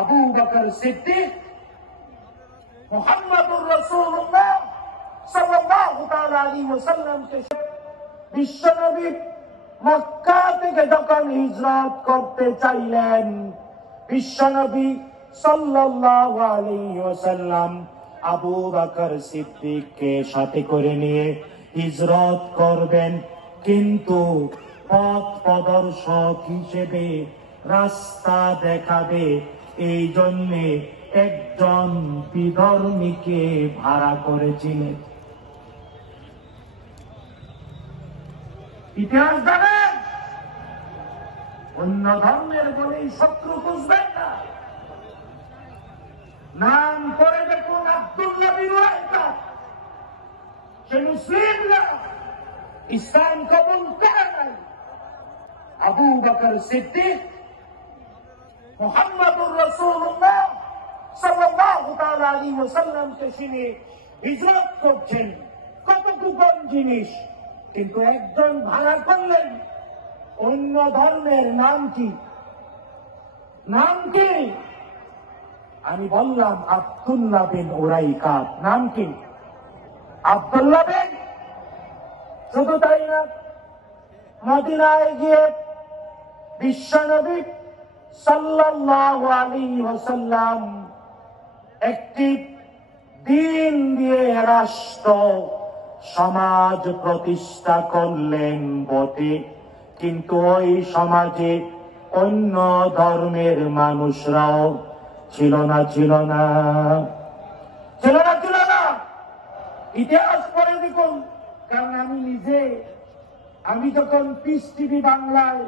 আবু বকর সিদ্দিক মুহাম্মদুর রাসূলুল্লাহ সাল্লাল্লাহু তাআলা আলাইহি ওয়াসাল্লামকে বিশ্বনবী মক্কা থেকে যখন হিজরত করতে চাইলেন, বিশ্বনবী সাল্লাল্লাহু আলাইহি ওয়াসাল্লাম আবু বকর সিদ্দিককে সাথে করে নিয়ে হিজরত করবেন, কিন্তু পথ প্রদর্শক হিসেবে রাস্তা দেখাবে এই জন্যে একজন বিধর্মীকে ভাড়া করেছিলেন। ইতিহাস জানেন, অন্য ধর্মের বলেই শত্রু খুঁজবেন না। নাম করে দেখুন আব্দুল্লাহ বিন ওয়াইকা, সে মুসলিম না, ইসলাম কবুল করে নাই। আবু বকর সিদ্দিক মুহাম্মদুর রাসূলুল্লাহ সাল্লাল্লাহু তাআলা আলাইহি ওয়াসাল্লামকে শুনে হিজরত করছেন, কত গোপন জিনিস, কিন্তু একজন ভাড়া করলেন অন্য ধর্মের। নাম কি? নাম কি? আমি বললাম আব্দুল্লাহ বিন উরাইকা। নাম কি? আব্দুল্লাহ বিন। শুধু তাই না, মদিনায় গিয়ে বিশ্বনবী সাল্লাল্লাহু আলাইহি ওয়াসাল্লাম একটি দিন দিয়ে রাষ্ট্র সমাজ প্রতিষ্ঠা করলেন বটে, কিন্তু ওই সমাজে অন্য ধর্মের মানুষরাও ছিল না। ইতিহাস পড়ে দেখুন। কারণ আমি যখন পিস টিভি বাংলায়